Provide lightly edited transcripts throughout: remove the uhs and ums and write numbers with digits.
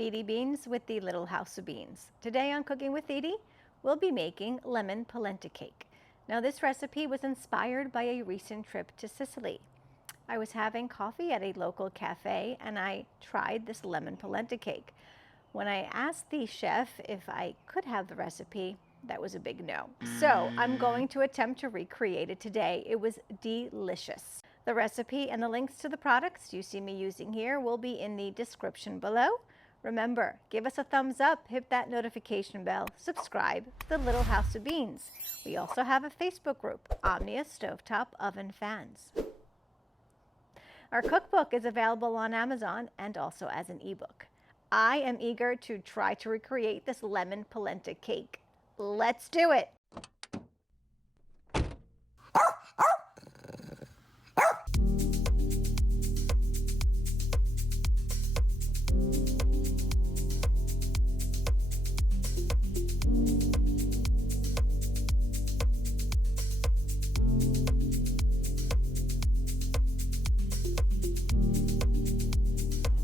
Edie Beans with the Little House of Beans. Today on Cooking with Edie, we'll be making lemon polenta cake. Now this recipe was inspired by a recent trip to Sicily. I was having coffee at a local cafe and I tried this lemon polenta cake. When I asked the chef if I could have the recipe, that was a big no. So I'm going to attempt to recreate it today. It was delicious. The recipe and the links to the products you see me using here will be in the description below. Remember, give us a thumbs up, hit that notification bell, subscribe to the Little House of Beans. We also have a Facebook group, Omnia Stovetop Oven Fans. Our cookbook is available on Amazon and also as an ebook. I am eager to try to recreate this lemon polenta cake. Let's do it!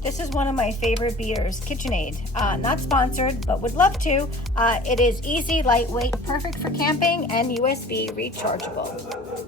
This is one of my favorite beaters, KitchenAid. Not sponsored, but would love to. It is easy, lightweight, perfect for camping, and USB rechargeable.